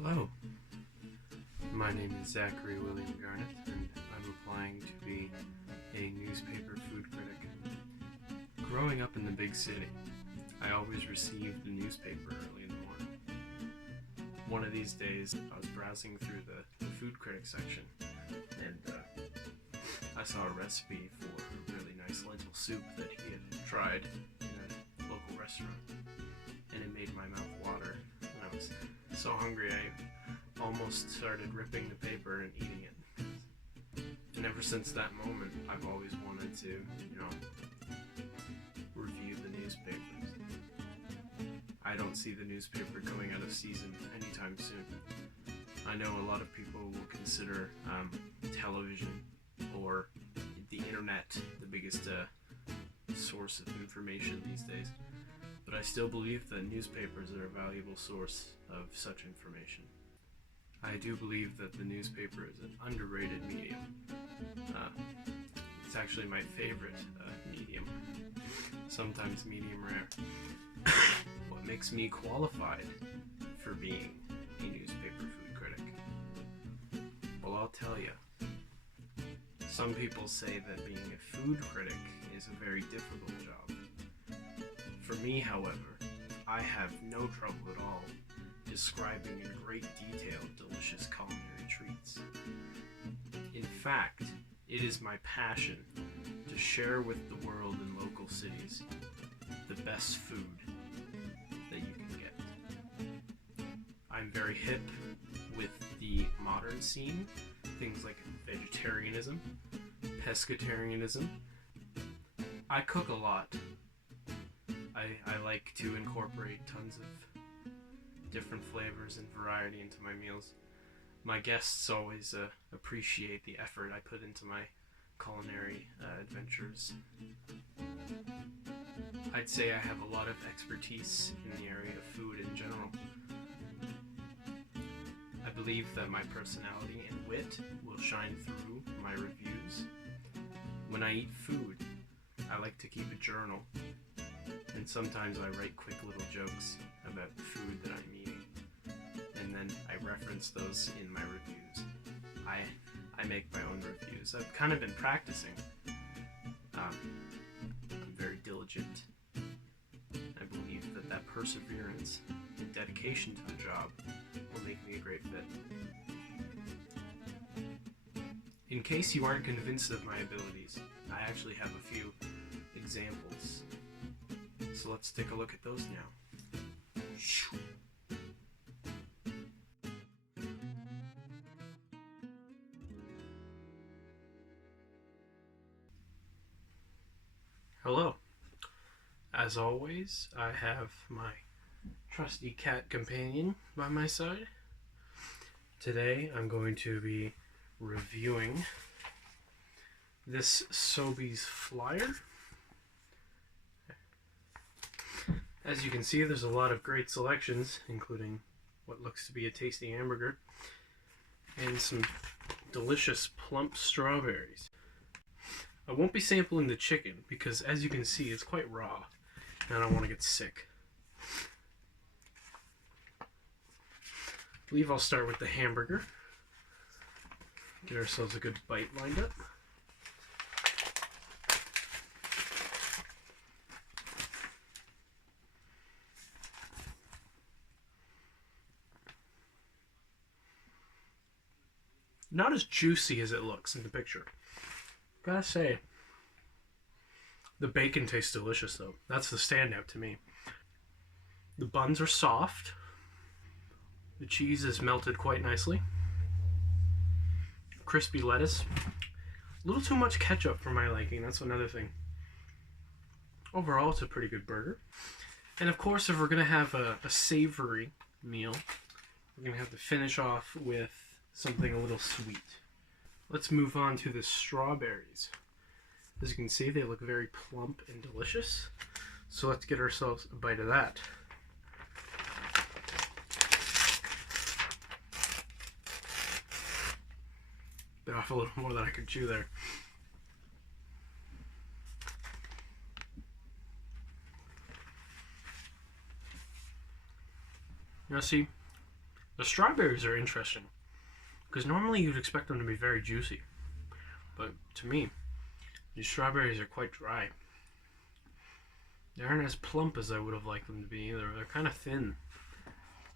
Hello, my name is Zachary William Garnett, and I'm applying to be a newspaper food critic. Growing up in the big city, I always received the newspaper early in the morning. One of these days, I was browsing through the food critic section, and I saw a recipe for a really nice lentil soup that he had tried in a local restaurant, and it made my mouth water. And I was so hungry I almost started ripping the paper and eating it. And ever since that moment, I've always wanted to, review the newspapers. I don't see the newspaper going out of season anytime soon. I know a lot of people will consider television or the internet the biggest source of information these days, but I still believe that newspapers are a valuable source of such information. I do believe that the newspaper is an underrated medium. It's actually my favorite medium, sometimes medium rare. What makes me qualified for being a newspaper food critic? Well, I'll tell you. Some people say that being a food critic is a very difficult job. For me, however, I have no trouble at all describing in great detail delicious culinary treats. In fact, it is my passion to share with the world in local cities the best food that you can get. I'm very hip with the modern scene, things like vegetarianism, pescatarianism. I cook a lot. I like to incorporate tons of different flavors and variety into my meals. My guests always appreciate the effort I put into my culinary adventures. I'd say I have a lot of expertise in the area of food in general. I believe that my personality and wit will shine through my reviews. When I eat food, I like to keep a journal, and sometimes I write quick little jokes about the food that I'm eating, and then I reference those in my reviews. I make my own reviews. I've kind of been practicing. I'm very diligent. I believe that perseverance and dedication to the job will make me a great fit. In case you aren't convinced of my abilities, I actually have a few examples. So let's take a look at those now. Hello. As always, I have my trusty cat companion by my side. Today I'm going to be reviewing this Sobeys flyer. As you can see, there's a lot of great selections, including what looks to be a tasty hamburger and some delicious plump strawberries. I won't be sampling the chicken because, as you can see, it's quite raw and I don't want to get sick. I believe I'll start with the hamburger. Get ourselves a good bite lined up. Not as juicy as it looks in the picture. Gotta say, the bacon tastes delicious though. That's the standout to me. The buns are soft. The cheese is melted quite nicely. Crispy lettuce. A little too much ketchup for my liking, that's another thing. Overall, it's a pretty good burger. And of course, if we're gonna have a savory meal, we're gonna have to finish off with something a little sweet. Let's move on to the strawberries. As you can see, they look very plump and delicious. So let's get ourselves a bite of that. Bit off a little more than I could chew there. Now see, The strawberries are interesting because normally you'd expect them to be very juicy, but to me, these strawberries are quite dry. They aren't as plump as I would have liked them to be either. They're kind of thin,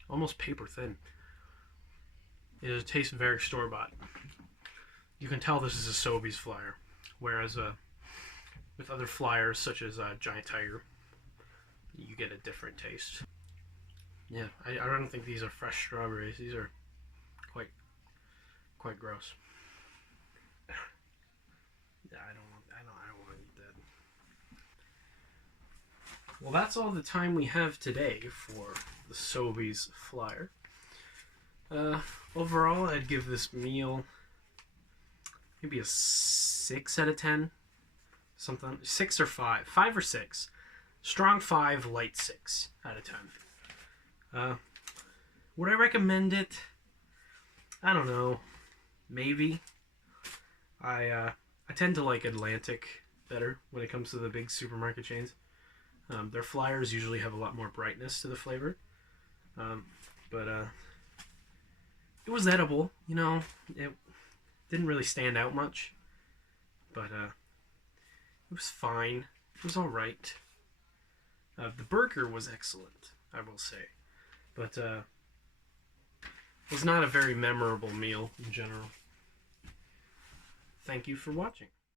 almost paper thin. It tastes very store-bought. You can tell this is a Sobeys flyer, whereas with other flyers such as Giant Tiger, you get a different taste. Yeah, I don't think these are fresh strawberries. These are quite gross. Yeah, I don't want to eat that. Well, that's all the time we have today for the Sobeys flyer. Overall, I'd give this meal maybe a 6 out of 10. Something 6 or 5. 5 or 6. Strong 5, light 6 out of 10. Would I recommend it? I don't know. Maybe. I tend to like Atlantic better when it comes to the big supermarket chains. Their flyers usually have a lot more brightness to the flavor. But it was edible, you know. It didn't really stand out much. But it was fine. It was alright. The burger was excellent, I will say. But it was not a very memorable meal in general. Thank you for watching.